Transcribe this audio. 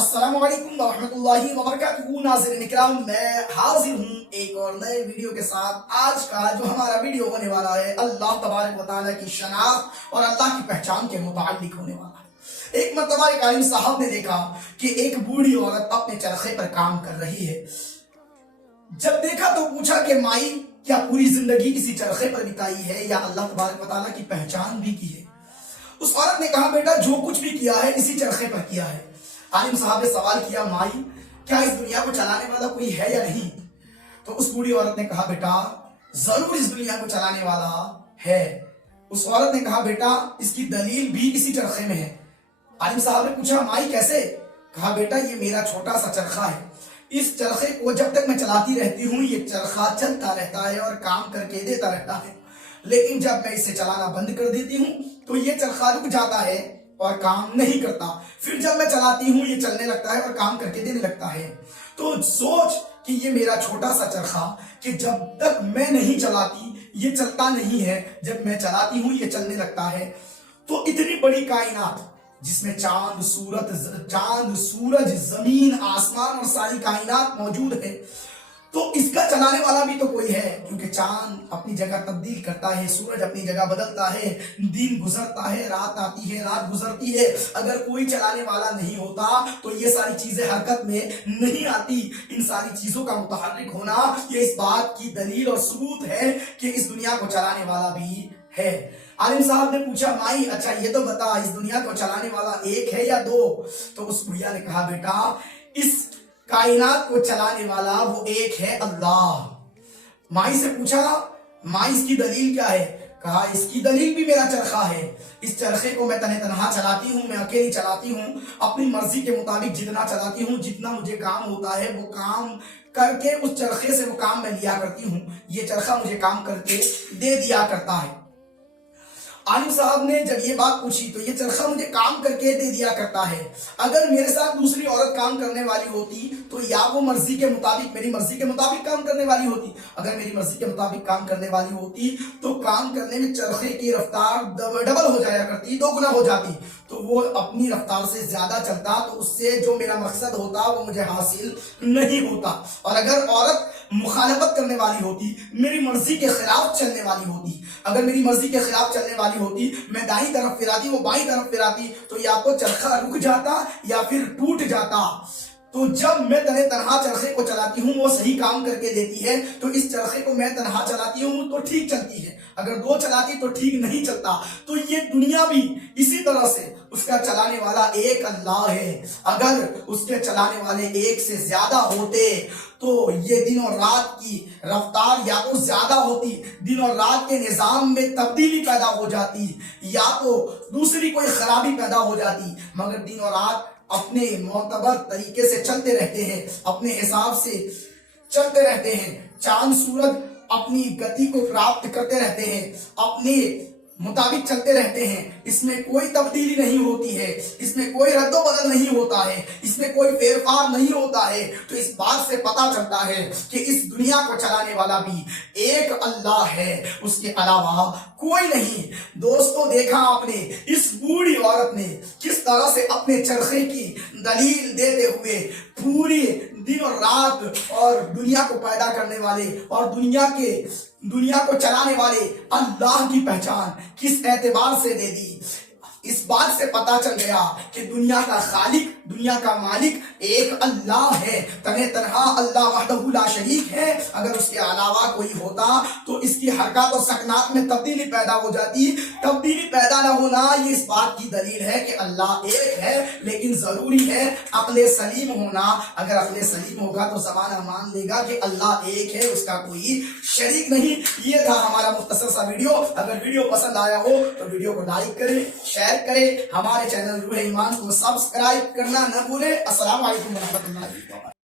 السلام علیکم ورحمۃ اللہ وبرکاتہ۔ ناظرین اکرام، میں حاضر ہوں ایک اور نئے ویڈیو کے ساتھ۔ آج کا جو ہمارا ویڈیو ہونے والا ہے اللہ تبارک و تعالیٰ کی شناخت اور اللہ کی پہچان کے متعلق ہونے والا ہے۔ ایک مرتبہ ایک عالم صاحب نے دیکھا کہ ایک بوڑھی عورت اپنے چرخے پر کام کر رہی ہے۔ جب دیکھا تو پوچھا کہ مائی، کیا پوری زندگی اسی چرخے پر بتائی ہے یا اللہ تبارک و تعالیٰ کی پہچان بھی کی ہے؟ اس عورت نے کہا، بیٹا جو کچھ بھی کیا ہے اسی چرخے پر کیا ہے۔ عالم صاحب نے سوال کیا، مائی کیا اس دنیا کو چلانے والا کوئی ہے یا نہیں؟ تو اس بوڑھی عورت نے کہا، بیٹا ضرور اس دنیا کو چلانے والا ہے۔ اس عورت نے کہا، بیٹا اس کی دلیل بھی اسی چرخے میں ہے۔ عالم صاحب نے پوچھا، مائی کیسے؟ کہا، بیٹا یہ میرا چھوٹا سا چرخہ ہے، اس چرخے کو جب تک میں چلاتی رہتی ہوں یہ چرخہ چلتا رہتا ہے اور کام کر کے دیتا رہتا ہے، لیکن جب میں اسے چلانا بند کر دیتی ہوں تو یہ چرخہ رک جاتا ہے اور کام نہیں کرتا، پھر جب میں چلاتی ہوں یہ چلنے لگتا ہے اور کام کر کے دینے لگتا ہے۔ تو سوچ کہ یہ میرا چھوٹا سا چرخہ کہ جب تک میں نہیں چلاتی یہ چلتا نہیں ہے، جب میں چلاتی ہوں یہ چلنے لگتا ہے۔ تو اتنی بڑی کائنات جس میں چاند سورج زمین آسمان اور ساری کائنات موجود ہے، تو اس کا چلانے والا بھی تو کوئی ہے، کیونکہ چاند اپنی جگہ تبدیل کرتا ہے، سورج اپنی جگہ بدلتا ہے، دن گزرتا ہے، رات آتی ہے، رات گزرتی ہے۔ اگر کوئی چلانے والا نہیں ہوتا تو یہ ساری چیزیں حرکت میں نہیں آتی۔ ان ساری چیزوں کا متحرک ہونا یہ اس بات کی دلیل اور ثبوت ہے کہ اس دنیا کو چلانے والا بھی ہے۔ عالم صاحب نے پوچھا، مائی اچھا یہ تو بتا اس دنیا کو چلانے والا ایک ہے یا دو؟ تو اس بڑھیا نے کہا، بیٹا اس کائنات کو چلانے والا وہ ایک ہے، اللہ۔ مائی سے پوچھا، مائی اس کی دلیل کیا ہے؟ کہا، اس کی دلیل بھی میرا چرخہ ہے، اس چرخے کو میں تنہا چلاتی ہوں، میں اکیلی چلاتی ہوں، اپنی مرضی کے مطابق جتنا چلاتی ہوں، جتنا مجھے کام ہوتا ہے وہ کام کر کے اس چرخے سے وہ کام میں لیا کرتی ہوں، یہ چرخہ مجھے کام کر کے دے دیا کرتا ہے۔ عالم صاحب نے جب یہ بات پوچھی تو یہ چرخہ مجھے کام کر کے دے دیا کرتا ہے، اگر میرے ساتھ دوسری عورت کام کرنے والی ہوتی تو یا وہ مرضی کے مطابق میری مرضی کے مطابق کام کرنے والی ہوتی، اگر میری مرضی کے مطابق کام کرنے والی ہوتی تو کام کرنے میں چرخے کی رفتار ڈبل ہو جایا کرتی، دو گنا ہو جاتی، تو وہ اپنی رفتار سے زیادہ چلتا تو اس سے جو میرا مقصد ہوتا وہ مجھے حاصل نہیں ہوتا۔ اور اگر عورت مخالفت کرنے والی ہوتی، میری مرضی کے خلاف چلنے والی ہوتی، اگر میری مرضی کے خلاف چلنے والی ہوتی، میں دائیں طرف پھراتی وہ بائیں طرف پھراتی، تو یا تو چرخہ رک جاتا یا پھر ٹوٹ جاتا۔ تو جب میں تنہا چرخے کو چلاتی ہوں وہ صحیح کام کر کے دیتی ہے، تو اس چرخے کو میں تنہا چلاتی ہوں تو ٹھیک چلتی ہے، اگر دو چلاتی تو ٹھیک نہیں چلتا۔ تو یہ دنیا بھی اسی طرح سے اس کا چلانے والا ایک اللہ ہے، اگر اس کے چلانے والے ایک سے زیادہ ہوتے تو یہ دن اور رات کی رفتار یا تو زیادہ ہوتی، دن اور رات کے نظام میں تبدیلی پیدا ہو جاتی، یا تو دوسری کوئی خرابی پیدا ہو جاتی، مگر دن اور رات اپنے معتبر طریقے سے چلتے رہتے ہیں، اپنے حساب سے چلتے رہتے ہیں، چاند سورج اپنی گتی کو پراپت کرتے رہتے ہیں، اپنے مطابق چلتے رہتے ہیں، اس میں کوئی تبدیلی نہیں ہوتی ہے، اس میں کوئی رد و بدل نہیں ہوتا ہے، اس میں کوئی پھیر پھار نہیں ہوتا ہے۔ تو اس بات سے پتا چلتا ہے کہ اس دنیا کو چلانے والا بھی ایک اللہ ہے، اس کے علاوہ کوئی نہیں۔ دوستو دیکھا آپ نے اس بوڑھی عورت نے کس طرح سے اپنے چرخے کی دلیل دیتے ہوئے پوری دن اور رات اور دنیا کو پیدا کرنے والے اور دنیا کو چلانے والے اللہ کی پہچان کس اعتبار سے دے دی۔ اس بات سے پتا چل گیا کہ دنیا کا خالق، دنیا کا مالک ایک اللہ ہے، تنہا اللہ وحدہ لا شریک ہے۔ اگر اس کے علاوہ کوئی ہوتا تو اس کی حرکات اور سکنات میں تبدیلی پیدا ہو جاتی۔ تبدیلی پیدا نہ ہونا یہ اس بات کی دلیل ہے کہ اللہ ایک ہے، لیکن ضروری ہے عقل سلیم ہونا۔ اگر عقل سلیم ہوگا تو زمانہ مان لے گا کہ اللہ ایک ہے، اس کا کوئی شریک نہیں۔ یہ تھا ہمارا مختصر سا ویڈیو۔ اگر ویڈیو پسند آیا ہو تو ویڈیو کو لائک کریں، شیئر کریں، ہمارے چینل روح ایمان کو سبسکرائب کرنا نہ بھولیں۔ السلام علیکم ورحمۃ اللہ وبرکاتہ۔